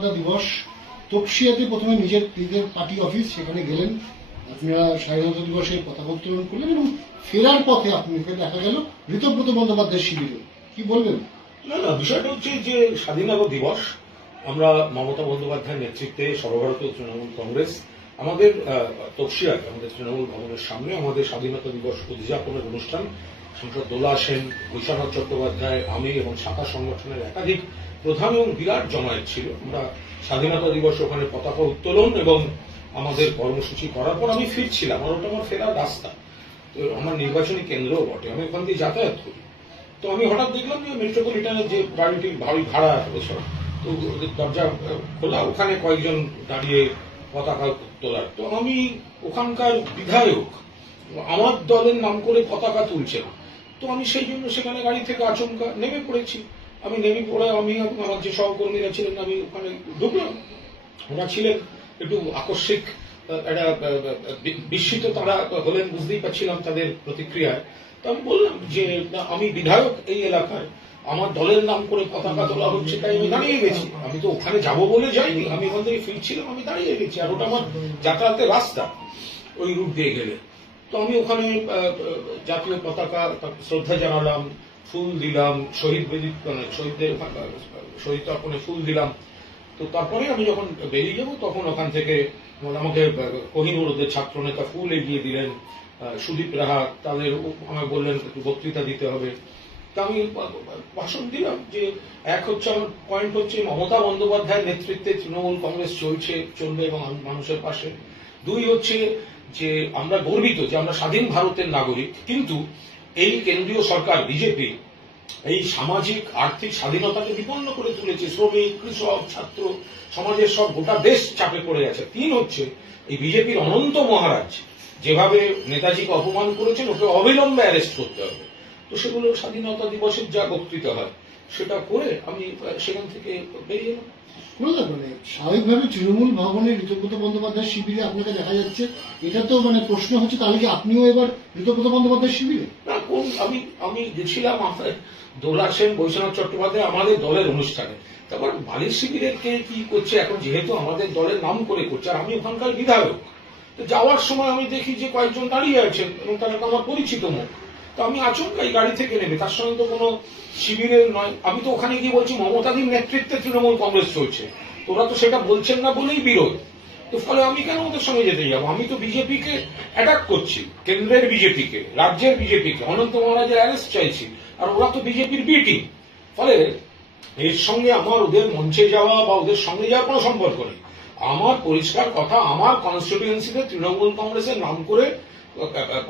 দিবস তপসিয়াতে প্রথমে নিজের পার্টি অফিস সেখানে গেলেন, আপনারা স্বাধীনতা দিবসের পতাকা উত্তোলন করলেন এবং ফেরার পথে আপনাকে দেখা গেল ঋতব্রত বন্দ্যোপাধ্যায়ের শিবিরে। কি বলবেন? না না, বিষয়টা হচ্ছে যে স্বাধীনতা দিবস আমরা মমতা বন্দ্যোপাধ্যায়ের নেতৃত্বে সর্বভারতীয় তৃণমূল কংগ্রেস আমাদের তপসিয়াতে আমাদের তৃণমূল ভবনের সামনে আমাদের স্বাধীনতা দিবস উদযাপনের অনুষ্ঠান সাংসদ দোলা সেন, বিশ্বনাথ চট্টোপাধ্যায়, আমি এবং শাখা সংগঠনের একাধিক প্রধান এবং বিরাট জমায়েত ছিল। আমরা স্বাধীনতা দিবস ওখানে পতাকা উত্তোলন এবং আমাদের কর্মসূচি করার পর আমি ফিরছিলাম, আর ওটা আমার ফেরার রাস্তা, তো আমার নির্বাচনী কেন্দ্রও বটে, আমি ওখান দিয়ে যাতায়াত করি। তো আমি হঠাৎ দেখলাম যে মেট্রোপলিটনের যে গাড়িটির ভাড়া বছর তো দরজা খোলা, ওখানে কয়েকজন দাঁড়িয়ে পতাকা তোলার। তো আমি ওখানকার বিধায়ক আমার দলের নাম করে পতাকা তুলছে, তো আমি সেই জন্য সেখানে গাড়ি থেকে আচমকা নেমে পড়েছি। আমি নেমে পড়ে আমি আমার যে সহকর্মীরা ছিলেন আমি ওখানে ঢুকলাম। ওরা ছিলেন একটু আকস্মিক, একটা বিস্মিত তারা হলেন, বুঝতেই পারছিলাম তাদের প্রতিক্রিয়ায়। তো আমি বললাম যে আমি বিধায়ক এই এলাকায়, আমার দলের নাম করে পতাকা তোলা হচ্ছে, তাই আমি দাঁড়িয়ে গেছি। আমি তো ওখানে যাব বলে যাইনি, আমি ওখান থেকে ফিরছিলাম, আমি দাঁড়িয়ে গেছি, আর ওটা আমার যাতায়াতের রাস্তা ওই রুট দিয়ে গেলে। তো আমি ওখানে জাতীয় পতাকা শ্রদ্ধা জানালাম, ফুল দিলাম, শহীদদের শহীদ তর্পণে ফুল দিলাম। তো তারপরে আমি যখন বেরিয়ে যাব তখন ওখান থেকে আমাকে কোহিনুর ওদের ছাত্র নেতা ফুল এগিয়ে দিলেন, সুদীপ রাহা তাদের আমায় বললেন একটু বক্তৃতা দিতে হবে। তা আমি ভাষণ দিলাম যে এক হচ্ছে আমার পয়েন্ট হচ্ছে মমতা বন্দ্যোপাধ্যায়ের নেতৃত্বে তৃণমূল কংগ্রেস চলবে এবং মানুষের পাশে। দুই হচ্ছে যে আমরা গর্বিত যে আমরা স্বাধীন ভারতের নাগরিক, কিন্তু এই কেন্দ্রীয় সরকার বিজেপি এই সামাজিক আর্থিক স্বাধীনতাকে বিপন্ন করে তুলেছে, শ্রমিক, কৃষক, ছাত্র সমাজের সব গোটা দেশ চাপে পড়ে আছে। তিন হচ্ছে এই বিজেপির অনন্ত মহারাজ যেভাবে নেতাজিকে অপমান করেছেন, ওকে অবিলম্বে অ্যারেস্ট করতে হবে। তো সেগুলো স্বাধীনতা দিবসের যা বক্তৃতা হয় সেটা করে আমি সেখান থেকে বেরিয়ে এলাম। মানে স্বাভাবিকভাবে তৃণমূল ভবনের ঋতব্রত বন্দ্যোপাধ্যায়ের শিবিরে আপনাকে দেখা যাচ্ছে, এটা তো মানে প্রশ্ন হচ্ছে তাহলে কি আপনিও এবার ঋতব্রত বন্দ্যোপাধ্যায়ের শিবিরে? না, কোন আমি গেছিলাম দোলা সেন, বৈশ্বনাথ চট্টোপাধ্যায় আমাদের দলের অনুষ্ঠানে। তারপর বালির শিবিরের কে কি করছে এখন, যেহেতু আমাদের দলের নাম করে করছে, আর আমি ওখানকার বিধায়ক, তো যাওয়ার সময় আমি দেখি যে কয়েকজন দাঁড়িয়ে আছেন এবং তারা আমার পরিচিত মুখ। তো আমি আচমকাই গাড়ি থেকে নেমে, তার সঙ্গে তো কোনো শিবিরের নয়, আমি তো ওখানে গিয়ে বলছি মমতাদির নেতৃত্বে তৃণমূল কংগ্রেস চলছে, তোরা তো সেটা বলছেন না বলেই বিরোধ। তো ফলে আমি কেন ওদের সঙ্গে যেতে যাবো? আমি তো বিজেপিকে অ্যাটাক করছি, কেন্দ্রের বিজেপিকে, রাজ্যের বিজেপিকে, অনন্ত মহারাজের অ্যারেস্ট চাইছি, আর ওরা তো বিজেপির বি টিম। ফলে এর সঙ্গে আমার ওদের মঞ্চে যাওয়া বা ওদের সঙ্গে যাওয়ার কোনো সম্পর্ক নেই। আমার পরিষ্কার কথা, আমার কনস্টিটিউয়েন্সিতে তৃণমূল কংগ্রেসের নাম করে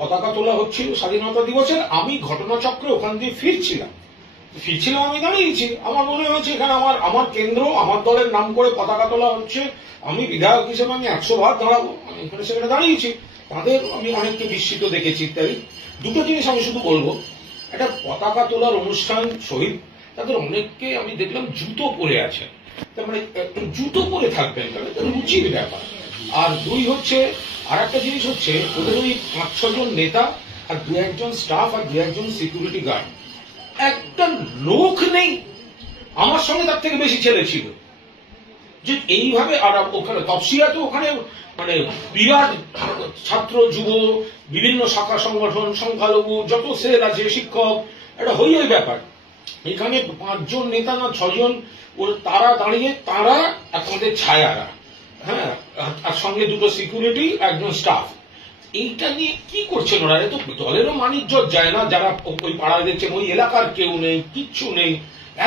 পতাকা তোলা হচ্ছিল স্বাধীনতা দিবসের। আমি ঘটনাচক্রে ওখান দিয়ে ফিরছিলাম, আমি দাঁড়িয়েছি, আমার মনে হয়েছে এখানে আমার কেন্দ্র, আমার দলের নাম করে পতাকা তোলা হচ্ছে, আমি বিধায়ক হিসেবে আমি 100 বার দাঁড়াবো, আমি এখানে সেখানে দাঁড়িয়েছি। তাদের আমি অনেককে বিস্মিত দেখেছি ইত্যাদি। দুটো জিনিস আমি শুধু বলবো, একটা পতাকা তোলার অনুষ্ঠান শহীদ, তাদের অনেককে আমি দেখলাম জুতো পরে আছেন, তার মানে জুতো পরে থাকবেন, এটা রুচির ব্যাপার। আর দুই হচ্ছে, আর একটা জিনিস হচ্ছে ওদের ওই 5-6 জন নেতা আর 2-1 স্টাফ আর 2-1 সিকিউরিটি গার্ড, একটা লোক নেই। আমার সঙ্গে তার থেকে বেশি ছেলে ছিল যে এইভাবে। আর ওখানে তপসিয়া তো ওখানে মানে বিরাট ছাত্র যুব বিভিন্ন শাখা সংগঠন, সংখ্যালঘু যত সেল আছে, শিক্ষক, একটা হই ব্যাপার। এখানে 5 জন নেতা না 6 জন, তারা দাঁড়িয়ে, তারা আপনাদের ছায়ারা, হ্যাঁ, আর সঙ্গে 2টো সিকিউরিটি, 1জন স্টাফ। এইটা নিয়ে কি করছেন ওরা? এত দলেরও মানিজ্জত যায় না, যারা ওই পাড়ায় দেখছেন ওই এলাকার কেউ নেই, কিচ্ছু নেই,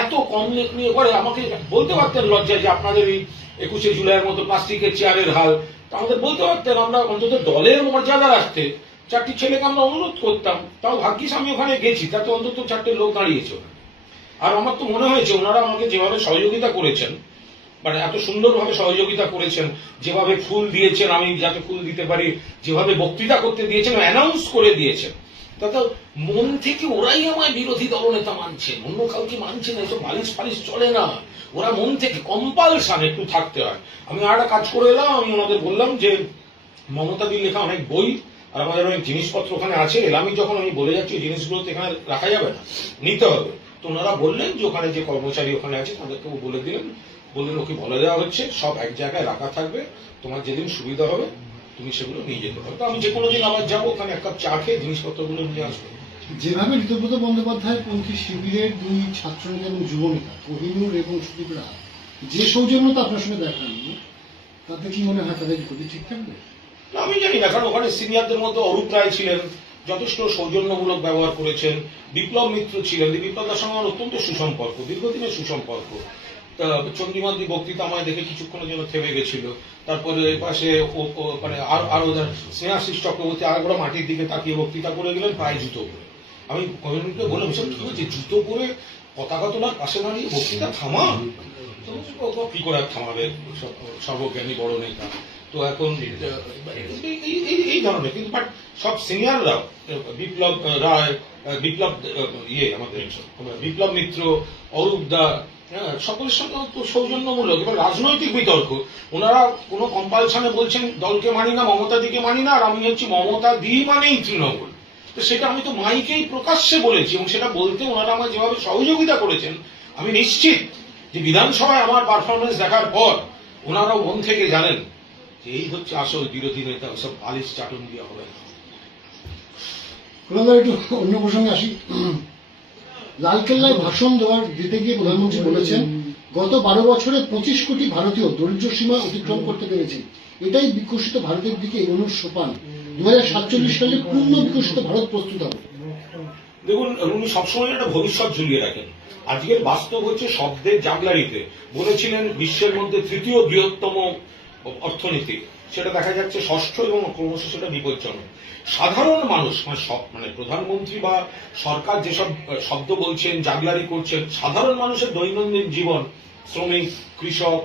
এত কম লোক নিয়ে করে। আমাকে বলতে পারতেন লজ্জায় যে আপনাদের এই 21শে জুলাইয়ের মতো প্লাস্টিকের চেয়ারের হাল, তা আমাদের বলতে পারতেন, আমরা অন্তত দলের মর্যাদা রাখতে 4টি ছেলেকে আমরা অনুরোধ করতাম। তাও ভাগ্যিস আমি ওখানে গেছি, তাতে অন্তত 4টে লোক দাঁড়িয়েছে। আর আমার তো মনে হয়েছে ওনারা আমাকে যেভাবে সহযোগিতা করেছেন, মানে এত সুন্দরভাবে সহযোগিতা করেছেন, যেভাবে ফুল দিয়েছেন আমি যাতে ফুল দিতে পারি, যেভাবে বক্তৃতা করতে দিয়েছেন, অ্যানাউন্স করে দিয়েছেন, তাতে মন থেকে ওরাই আমায় বিরোধী দলনেতা মানছেন, অন্য কাউকে মানছে না। এসব বালিশ ফালিশ চলে না, ওরা মন থেকে কম্পালশন একটু থাকতে হয়। আমি আর একটা কাজ করে এলাম, আমি ওনাদের বললাম যে মমতাদির লেখা অনেক বই আর আমাদের অনেক জিনিসপত্র ওখানে আছে, এলামি যখন আমি বলে যাচ্ছি জিনিসগুলো তো এখানে রাখা যাবে না, নিতে হবে। তো ওনারা বললেন যে ওখানে যে কর্মচারী ওখানে আছে তাদেরকেও বলে দিলেন, বললেন ওকে বলে দেওয়া হচ্ছে সব এক জায়গায় রাখা থাকবে, তোমার যেদিন সুবিধা হবে তুমি সেগুলো নিয়ে যেতে পারো। তো আমি যে কোনো দিন আবার যাবো, ওখানে এক কাপ চা খেয়ে জিনিসপত্রগুলো নিয়ে আসবো। যেভাবে ঋতব্রত বন্দ্যোপাধ্যায় পন্থী শিবিরের দুই ছাত্রনেতা এবং যুবনেতা কোহিনুর এবং সুদীপ রায় যে সৌজন্যতা আপনার সঙ্গে দেখান, তাতে কি মনে হয় তাদের গতি ঠিক থাকবে? না, আমি জানি না, কারণ ওখানে সিনিয়রদের মধ্যে অরূপ রায় ছিলেন, যথেষ্ট সৌজন্যমূলক ব্যবহার করেছেন। বিপ্লব মিত্র ছিলেন, বিপ্লবদার সঙ্গে আমার অত্যন্ত সুসম্পর্ক, দীর্ঘদিনের সুসম্পর্ক। চন্দ্রিমাদি বক্তৃতা আমায় দেখে কিছুক্ষণের জন্য থেমে গেছিল। তারপরে এই পাশে মানে আরো স্নেহাশিস চক্রবর্তী আরেকবার মাটির দিকে তাকিয়ে বক্তৃতা করে গেলেন পায়ে জুতো পরে। আমি কমিউনিটিকে বললাম, এসব কি হচ্ছে, জুতো পরে পতাকা তোলার পাশে দাঁড়িয়ে বক্তৃতা থামা, তো কি করে থামাবে সর্বজ্ঞানী বড় নেতা। তো এখন এই ধরনের, কিন্তু বাট সব সিনিয়ররাও, বিপ্লব রায়, বিপ্লব আমাদের বিপ্লব মিত্র, অরূপ দা, সকলের সঙ্গে তো সৌজন্যমূলক। এবার রাজনৈতিক বিতর্ক, ওনারা কোনো কম্পালশনে বলছেন দলকে মানি না, মমতা দিকে মানি না, আর আমি হচ্ছি মমতা দি মানেই তৃণমূল। তো সেটা আমি তো মাইকেই প্রকাশ্যে বলেছি, এবং সেটা বলতে ওনারা আমার যেভাবে সহযোগিতা করেছেন, আমি নিশ্চিত যে বিধানসভায় আমার পারফরমেন্স দেখার পর ওনারাও মন থেকে জানেন যে এই হচ্ছে আসল বিরোধী নেতা, সব বালিশ চাটন দিয়ে হবে না। একটু অন্য প্রসঙ্গে আসি। লালকেল্লায় ভাষণ দিতে গিয়ে প্রধানমন্ত্রী বলেছেন, গত 12 বছরে 25 কোটি ভারতীয় দরিদ্র সীমা অতিক্রম করতে পেরেছে। এটাই বিকশিত ভারতের দিকে এগোনোর সোপান। 2047 সালে পূর্ণ বিকশিত ভারত প্রস্তুত হবে। দেখুন, উনি সবসময় একটা ভবিষ্যৎ ঝুলিয়ে রাখেন। আজকের বাস্তব হচ্ছে শব্দের জাগলারিতে বলেছিলেন বিশ্বের মধ্যে তৃতীয় বৃহত্তম অর্থনীতি, সেটা দেখা যাচ্ছে ষষ্ঠ, এবং ক্রমশ সেটা বিপজ্জনক। সাধারণ মানুষ মানে প্রধানমন্ত্রী বা সরকার যেসব শব্দ বলছেন, জাগলারি করছেন, সাধারণ মানুষের দৈনন্দিন জীবন, শ্রমিক, কৃষক,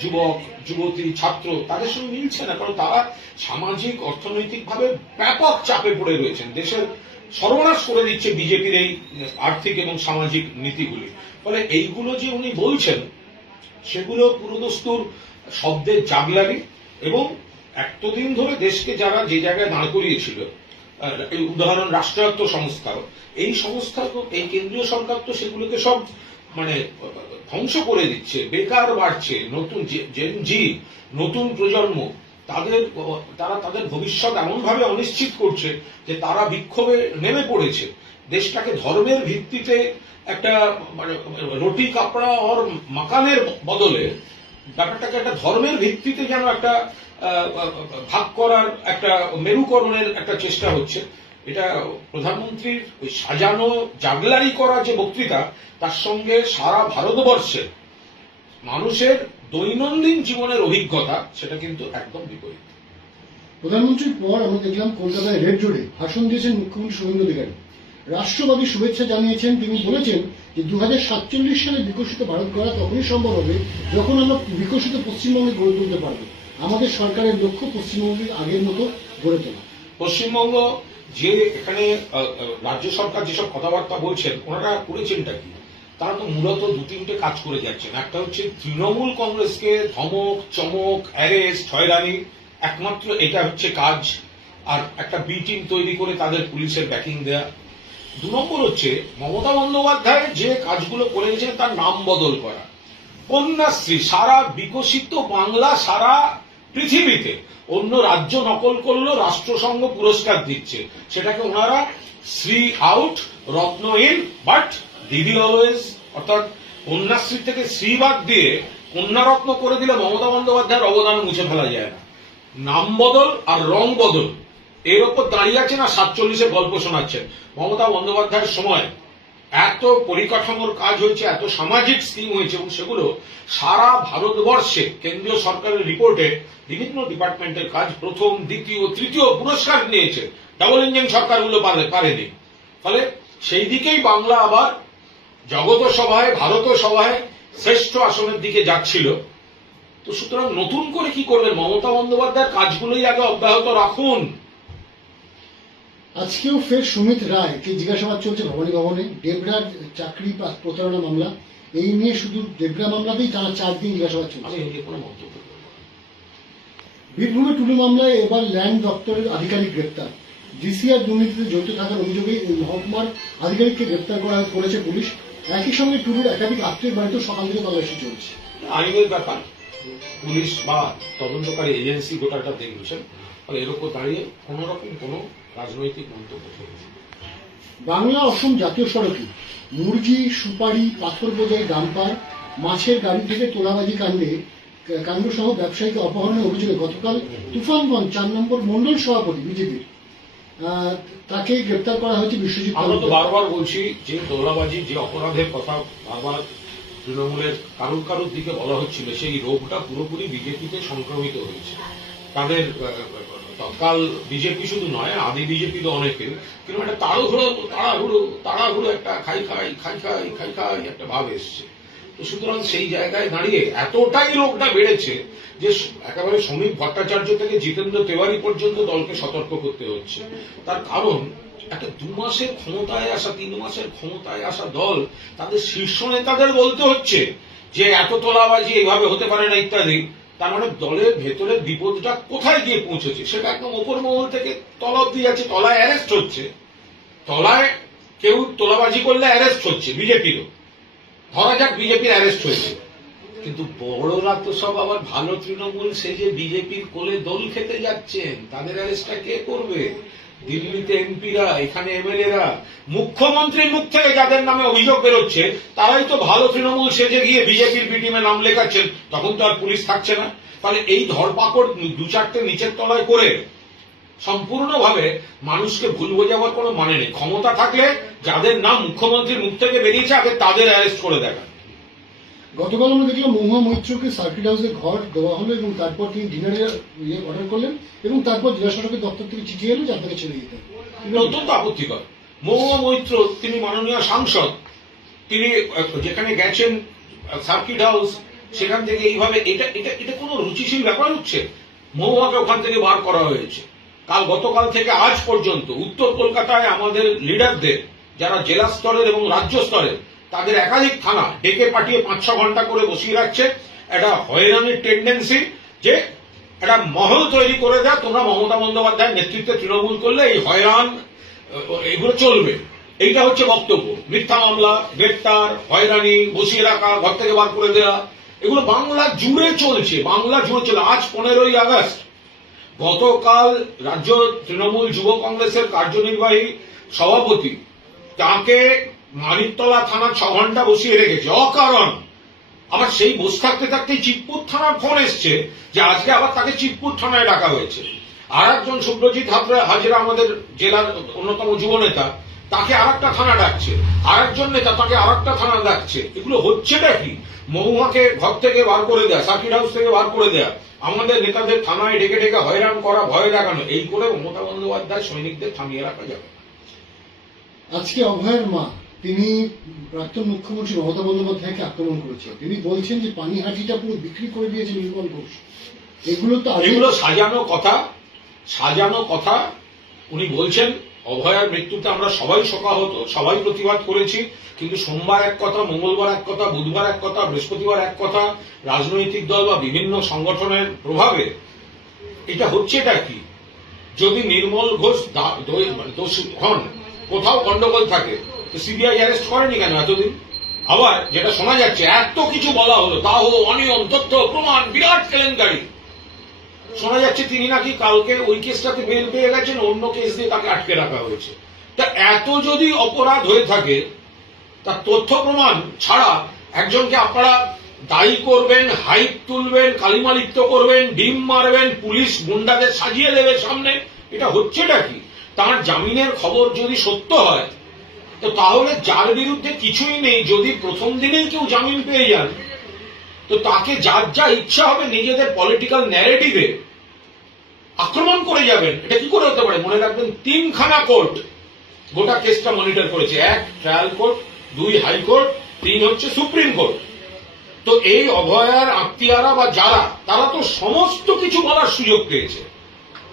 যুবক, যুবতী, ছাত্র, তাদের সঙ্গে মিলছে না। কারণ তারা সামাজিক অর্থনৈতিকভাবে ব্যাপক চাপে পড়ে রয়েছেন। দেশের সর্বনাশ করে দিচ্ছে বিজেপির এই আর্থিক এবং সামাজিক নীতিগুলি। ফলে এইগুলো যে উনি বলছেন সেগুলো পুরোদস্তুর শব্দের জাগলারি, এবং এতদিন ধরে দেশকে যারা যে জায়গায় দাঁড় করিয়েছিল, এই উদাহরণ রাষ্ট্রায়ত্ত সংস্থা, এই সংস্থা তো, এই কেন্দ্রীয় সরকার তো সেগুলোকে সব মানে ধ্বংস করে দিচ্ছে, বেকার বাড়ছে, নতুন নতুন প্রজন্ম তারা তাদের ভবিষ্যৎ এমন ভাবে অনিশ্চিত করছে যে তারা বিক্ষোভে নেমে পড়েছে। দেশটাকে ধর্মের ভিত্তিতে একটা মানে রুটি কাপড়া আর মাকানের বদলে ব্যাপারটাকে একটা ধর্মের ভিত্তিতে যেন একটা ভাগ করার, একটা মেরুকরণের একটা চেষ্টা হচ্ছে। এটা প্রধানমন্ত্রীর ওই সাজানো জাগলারি করা যে বক্তৃতা, তার সঙ্গে সারা ভারতবর্ষে মানুষের দৈনন্দিন জীবনের অভিজ্ঞতা, সেটা কিন্তু একদম বিপরীত। প্রধানমন্ত্রীর পর আমরা দেখলাম কলকাতায় রেড রোডে ভাষণ দিয়েছেন মুখ্যমন্ত্রী শুভেন্দু অধিকারী। রাষ্ট্রবাদী শুভেচ্ছা জানিয়েছেন। তিনি বলেছেন যে 2047 সালে বিকশিত ভারত গড়া তখনই সম্ভব হবে যখন আমরা বিকশিত পশ্চিমবঙ্গে গড়ে তুলতে পারবো। আমাদের সরকারের লক্ষ্য পশ্চিমবঙ্গে আগের মতো গড়ে তোলা। পশ্চিমবঙ্গ যে এখানে রাজ্য সরকার যেসব কথাবার্তা বলছেন, ওনারা করেছেনটা কি? তারা তো মূলত 2-3টে কাজ করে যাচ্ছেন। একটা হচ্ছে তৃণমূল কংগ্রেসকে ধমক, চমক, অ্যারেস্ট, হয়রানি, একমাত্র এটা হচ্ছে কাজ। আর একটা বি টিম তৈরি করে তাদের পুলিশের ব্যাকিং দেয়া। 2 নম্বর হচ্ছে মমতা বন্দ্যোপাধ্যায় যে কাজগুলো করে গেছেন তার নাম বদল করা। কন্যাশ্রী সারা বিকশিত বাংলা, সারা পৃথিবীতে অন্য রাজ্য নকল করলো, রাষ্ট্রসংঘ পুরস্কার দিচ্ছে। সেটাকে ওনারা Shri out, Ratna in, but দিদি অলওয়েজ। অর্থাৎ কন্যাশ্রী থেকে শ্রী বাদ দিয়ে কন্যারত্ন করে দিলে মমতা বন্দ্যোপাধ্যায়ের অবদান মুছে ফেলা যায় না। নাম বদল আর রং বদল, এর ওপর দাঁড়িয়ে আছেন আর 47-এর গল্প শোনাচ্ছেন। মমতা বন্দ্যোপাধ্যায়ের সময় এত পরিকাঠামোর কাজ হয়েছে, এত সামাজিক স্কিম হয়েছে, এবং সেগুলো সারা ভারতবর্ষে কেন্দ্রীয় সরকারের রিপোর্টে বিভিন্ন ডিপার্টমেন্টের কাজ প্রথম, দ্বিতীয়, তৃতীয় পুরস্কার নিয়েছে। ডাবল ইঞ্জিন সরকারগুলো পারেনি। ফলে সেই দিকেই বাংলা আবার জগত সভায়, ভারত সভায় শ্রেষ্ঠ আসনের দিকে যাচ্ছিল। তো সুতরাং নতুন করে কি করবেন? মমতা বন্দ্যোপাধ্যায়ের কাজগুলোই আগে অব্যাহত রাখুন। আজকেও ফের সুমিত রায়কে জিজ্ঞাসাবাদ চলছে ভবানী ভবনে। ডেবরার চাকরি প্রতারণা মামলা, এই নিয়ে শুধু ডেবরা মামলাতেই টানা 4 দিন জিজ্ঞাসাবাদ চলছে। বীরভূমে টুলু মামলায় এবার ল্যান্ড দপ্তরের আধিকারিক গ্রেপ্তার। ডিসিআর দুর্নীতিতে জড়িত থাকার অভিযোগে মহকুমার আধিকারিককে গ্রেপ্তার করেছে পুলিশ। একই সঙ্গে টুলুর একাধিক আত্মীয়ের বাড়িতেও সকাল থেকে তল্লাশি চলছে। আইনের ব্যাপার, পুলিশ বা তদন্তকারী এজেন্সি গোটাটা দেখছেন। ফলে এর উপর দাঁড়িয়ে কোনো রকম কোনো রাজনৈতিক মন্তব্য করবে না। বাংলা অসম জাতীয় সড়কে মুরগি, সুপারি, পাথর বোঝাই ডাম্পার, মাছের গাড়ি থেকে তোলাবাজি কাণ্ড সহ ব্যবসায়ীকে অপহরণের অভিযোগে গতকাল তুফানগঞ্জ ৪ নম্বর মন্ডল সভাপতি বিজেপির তাকে গ্রেপ্তার করা হয়েছে বিশ্বজিৎ আমরা তো তালুকদার। বারবার বলছি যে তোলাবাজি যে অপরাধের কথা বারবার তৃণমূলের কারুর দিকে বলা হচ্ছিল, সেই রোগটা পুরোপুরি বিজেপিতে সংক্রমিত হয়েছে। তাদের তৎকাল বিজেপি শুধু নয়, আদি বিজেপি তো অনেকের, কিন্তু একটা তাড়াহুড়ো একটা খাই খাই একটা ভাব এসছে। তো সুতরাং সেই জায়গায় দাঁড়িয়ে এতটাই রোগটা বেড়েছে যে একেবারে শ্রমিক ভট্টাচার্য থেকে জিতেন্দ্র তেওয়ারি পর্যন্ত দলকে সতর্ক করতে হচ্ছে। তার কারণ একটা 2 মাসের ক্ষমতায় আসা, 3 মাসের ক্ষমতায় আসা দল তাদের শীর্ষ নেতাদের বলতে হচ্ছে যে এত তোলাবাজি এইভাবে হতে পারে না ইত্যাদি। তার মানে দলের ভেতরে বিপদটা কোথায় গিয়ে পৌঁছেছে সেটা একদম ওপর মহল থেকে তলা অব্দি যাচ্ছে। তলায় অ্যারেস্ট হচ্ছে, তলায় কেউ তোলাবাজি করলে অ্যারেস্ট হচ্ছে, বিজেপিরও ধরা যাক বিজেপির অ্যারেস্ট হয়েছে, কিন্তু বড়রা তো সব আবার ভালো তৃণমূল সেজে বিজেপির কোলে দোল খেতে যাচ্ছেন, তাদের অ্যারেস্টটা কে করবে? দিল্লিতে এমপিরা, এখানে এমএলএরা, মুখ্যমন্ত্রীর মুখ থেকে যাদের নামে অভিযোগ বেরোচ্ছে তারাই তো ভালো তৃণমূল সেজে গিয়ে বিজেপির বিটিমে নাম লেখাচ্ছেন। তখন তো আর পুলিশ থাকছে না। ফলে এই ধরপাকড় 2-4টে নিচের তলায় করে সম্পূর্ণভাবে মানুষকে ভুল বোঝাবার কোনো মানে নেই। ক্ষমতা থাকলে যাদের নাম মুখ্যমন্ত্রীর মুখ থেকে বেরিয়েছে আগে তাদের অ্যারেস্ট করে দেখা। গতকাল আমরা দেখলাম মহুয়া মৈত্রকে সার্কিট হাউসে ঘর দেওয়া হলো এবং তারপর তিনি ডিনারের অর্ডার করলেন এবং তারপর জেলা শাসকের দপ্তর থেকে চিঠি এলো যে আপনাকে ছেড়ে দিতে হবে। অত্যন্ত আপত্তিকর। মহুয়া মৈত্র তিনি মাননীয় সাংসদ, তিনি যেখানে গেছেন সার্কিট হাউস, সেখান থেকে এইভাবে এটা কোনো রুচিশীল ব্যাপার হচ্ছে? মহুয়াকে ওখান থেকে বার করা হয়েছে। গতকাল থেকে আজ পর্যন্ত উত্তর কলকাতায় আমাদের লিডারদের, যারা জেলা স্তরের এবং রাজ্য স্তরের, তাদের একাধিক থানা ডেকে পাঠিয়ে 5-6 ঘন্টা করে বসিয়ে রাখছে। একটা হয়রানির টেন্ডেন্সি, যে একটা মহল তৈরি করে দেয় তোমরা মমতা বন্দ্যোপাধ্যায়ের নেতৃত্বে তৃণমূল করলে এই হয়রান এগুলো চলবে। এইটা হচ্ছে বক্তব্য। মিথ্যা মামলা, গ্রেপ্তার, হয়রানি, বসিয়ে রাখা, ঘর থেকে বার করে দেওয়া, এগুলো বাংলা জুড়ে চলছে। আজ 15ই আগস্ট গতকাল রাজ্য তৃণমূল যুব কংগ্রেসের কার্যনির্বাহী সভাপতি তাকে মানিকতলা থানা 6 ঘন্টা বসিয়ে রেখেছে অকারণ। আবার সেই বসে থাকতে থাকতে চিতপুর থানার ফোন এসছে যে আজকে আবার তাকে চিতপুর থানায় ডাকা হয়েছে। আর একজন সুব্রজিৎ হাজরা, আমাদের জেলার অন্যতম যুব নেতা, তাকে আরেকটা থানা ডাকছে, আরেকজন নেতা তাকে আরেকটা থানা ডাকছে। এগুলো হচ্ছেটা কি? মহুয়াকে ঘর থেকে বার করে দেয়া, সার্কিট হাউস থেকে বার করে দেয়া, আমাদের নেতাদের থানায় ডেকে ডেকে হয়রান করা, ভয় দেখানো, এই করে মমতা বন্দ্যোপাধ্যায় সৈনিকদের থামিয়ে রাখা যাবে। আজকে অভয়ের মা তিনি প্রাক্তন মুখ্যমন্ত্রী মমতা বন্দ্যোপাধ্যায়কে আক্রমণ করেছেন। তিনি বলছেন যে পানিহাটিটা পুরো বিক্রি করে দিয়েছে নির্মল ঘোষ। এগুলো সাজানো কথা উনি বলছেন। অভয়ার মৃত্যুতে আমরা সবাই শোকাহত, সবাই প্রতিবাদ করেছি, কিন্তু সোমবার এক কথা, মঙ্গলবার এক কথা, বুধবার এক কথা, বৃহস্পতিবার এক কথা, রাজনৈতিক দল বা বিভিন্ন সংগঠনের প্রভাবে এটা হচ্ছেটা কি? যদি নির্মল ঘোষ দোষী হন, কোথাও গন্ডগোল থাকে, তো সিবিআই অ্যারেস্ট করেনি কেন এতদিন? আবার যেটা শোনা যাচ্ছে, এত কিছু বলা হলো, তাও অনিয়ম, তথ্য প্রমাণ, বিরাট কেলেঙ্কারি, শোনা যাচ্ছে তিনি নাকি কালকে ওই কেসটাতে বেল পেয়ে গেছেন, অন্য কেস দিয়ে তাকে আটকে রাখা হয়েছে। তা এত যদি অপরাধ হয়ে থাকে, তার তথ্য প্রমাণ ছাড়া একজনকে আপনারা দায়ী করবেন, হাইপ তুলবেন, কালিমালিপ্ত করবেন, ডিম মারবেন, পুলিশ গুন্ডাদের সাজিয়ে দেবে সামনে, এটা হচ্ছেটা কি? তার জামিনের খবর যদি সত্য হয়, তো তাহলে যার বিরুদ্ধে কিছুই নেই, যদি প্রথম দিনেই কেউ জামিন পেয়ে যান, তো তাকে যার যা ইচ্ছা হবে নিজেদের পলিটিক্যাল ন্যারেটিভে আক্রমণ করে যাবেন। এটা কি করে হতে পারে? মনে রাখবেন, 3খানা কোর্ট গোটা কেসটা মনিটর করেছে। 1 ট্রায়াল কোর্ট, 2 হাইকোর্ট, 3 হচ্ছে সুপ্রিম কোর্ট। তো এই অভয়ার আত্মীয়রা বা যারা, তারা তো সমস্ত কিছু বলার সুযোগ পেয়েছে।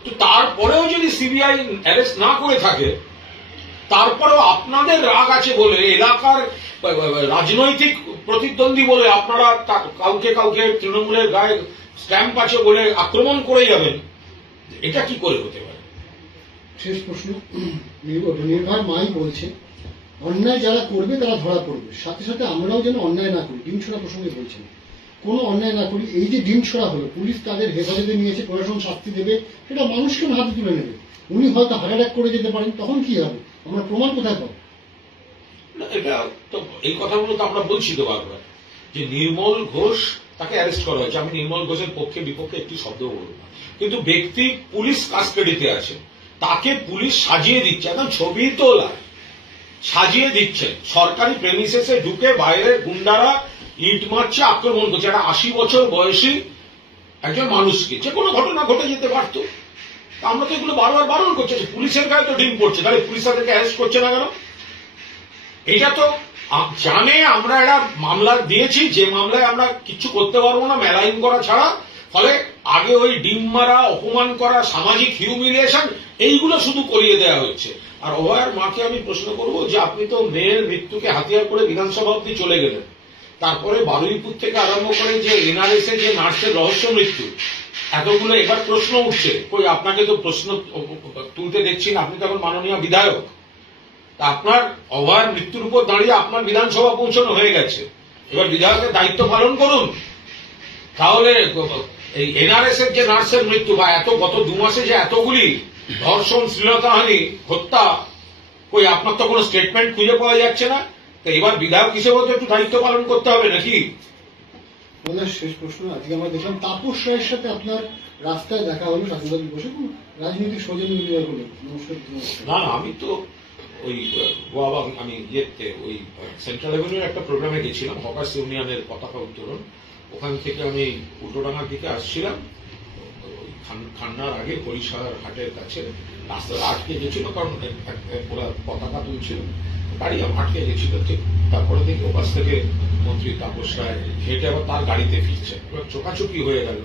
তো তারপরেও যদি সিবিআই অ্যারেস্ট না করে থাকে, তারপরেও আপনাদের রাগ আছে বলে, এলাকার রাজনৈতিক প্রতিদ্বন্দ্বী বলে আপনারা কাউকে তৃণমূলের গায়ে স্ট্যাম্প আছে বলে আক্রমণ করে যাবেন, এটা কি করে হতে পারে? শেষ প্রশ্ন, নির্ভয় মাই বলছে অন্যায় যারা করবে তারা ধরা পড়বে, সাথে সাথে আমরাও যেন অন্যায় না করি। ডিম ছোড়া প্রসঙ্গে বলছেন, কোনো অন্যায় না করি, এই যে ডিম ছোড়া হলো, পুলিশ তাদের হেফাজতে নিয়েছে, প্রশাসন শাস্তি দেবে, সেটা মানুষকে হাতে তুলে নেবে। উনি হয়তো হার্ট অ্যাটাক করে যেতে পারেন, তখন কি হবে? আমরা প্রমাণ কোথায় পাবো? না, এটা তো এই কথাগুলো তো আমরা বলছি তো বারবার যে নির্মল ঘোষ তাকে অ্যারেস্ট করা হয়েছে। আমি নির্মল ঘোষের পক্ষে বিপক্ষে একটি শব্দ বলবো না, কিন্তু ব্যক্তি পুলিশ কাস্টাডিতে আছে, তাকে পুলিশ সাজিয়ে দিচ্ছে, একদম ছবি তোলা সাজিয়ে দিচ্ছে। সরকারি প্রেমিসেসে ঢুকে বাইরে গুন্ডারা ইট মারছে, আক্রমণ করছে। একটা 80 বছর বয়সী একজন মানুষকে যে কোনো ঘটনা ঘটে যেতে পারত। আমরা তো এগুলো বারবার বারণ করছি, পুলিশের গায়ে তো ডিম পড়ছে, তাহলে পুলিশ তাদেরকে অ্যারেস্ট করছে না কেন? এটা তো জানে আমরা একটা মামলা দিয়েছি, যে মামলায় আমরা কিছু করতে পারবো না মেলাইন করা ছাড়া। ফলে আগে ওই ডিম মারা, অপমান করা, সামাজিক হিউমিলিয়েশন, এইগুলো শুধু করিয়ে দেওয়া হচ্ছে। আর অভয়ার মাকে আমি প্রশ্ন করব যে আপনি তো মেয়ের মৃত্যুকে হাতিয়ার করে বিধানসভা অব্দি চলে গেলেন, তারপরে বারুইপুর থেকে আরম্ভ করে যে এনআরএস এর যে নার্সের রহস্য মৃত্যু, এতগুলো এবার প্রশ্ন উঠছে, কই আপনাকে তো প্রশ্ন তুলতে দেখছি না, আপনি তো এখন মাননীয় বিধায়ক। আপনার অভয়ার মৃত্যুর উপর দাঁড়িয়ে আপনার বিধানসভা পৌঁছানো হয়ে গেছে, এবার বিধায়কের দায়িত্ব পালন করুন। তাহলে এই এনআরএস এর যে নার্সের মৃত্যু বা গত 2 মাসে যে এতগুলি ধর্ষণ, শ্লীলতাহানি, হত্যা, কই আপনার তো কোনো স্টেটমেন্ট খুঁজে পাওয়া যাচ্ছে না। তো এবার বিধায়ক হিসেবে তো একটু দায়িত্ব পালন করতে হবে নাকি? আমাদের শেষ প্রশ্ন, আজকে আমরা দেখলাম তাপস রায়ের সাথে আপনার রাস্তায় দেখা হলো, স্বাধীনতা দিবসে রাজনৈতিক সৌজন্য বিনিময় হলো। নমস্কার। না না, আমি তো ওই গোয়া, আমি ইয়েতে ওই সেন্ট্রাল এভিনিউর একটা প্রোগ্রামে গেছিলাম, হকার্স ইউনিয়নের পতাকা উত্তোলন। ওখান থেকে আমি উল্টোডাঙ্গার দিকে আসছিলাম, খান্নার আগে হরিশার হাটের কাছে রাস্তাটা আটকে গেছিল, কারণ ওরা পতাকা তুলছিল, গাড়ি আটকে গেছিল। ঠিক তারপরে দেখি ওপাশ থেকে মন্ত্রী তাপস রায় হেঁটে আবার তার গাড়িতে ফিরছে। এবার চোখাচোখি হয়ে গেল।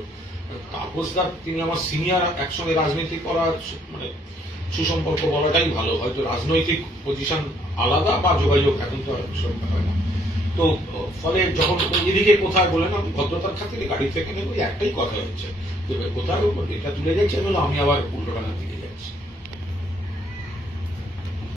তাপসদা তিনি আমার সিনিয়র, একসঙ্গে রাজনীতি করা মানে সুসম্পর্ক বলাটাই ভালো, হয়তো রাজনৈতিক পজিশন আলাদা বা যোগাযোগ এখন তো হয় না। তো ফলে যখন এদিকে কোথায় বলেন, আমি ভদ্রতার খাতিরে গাড়ি থেকে নেব, একটাই কথা হচ্ছে, কোথায় এটা তুলে যাচ্ছে, আমি আবার উল্টোডাঙ্গার দিকে যাচ্ছি।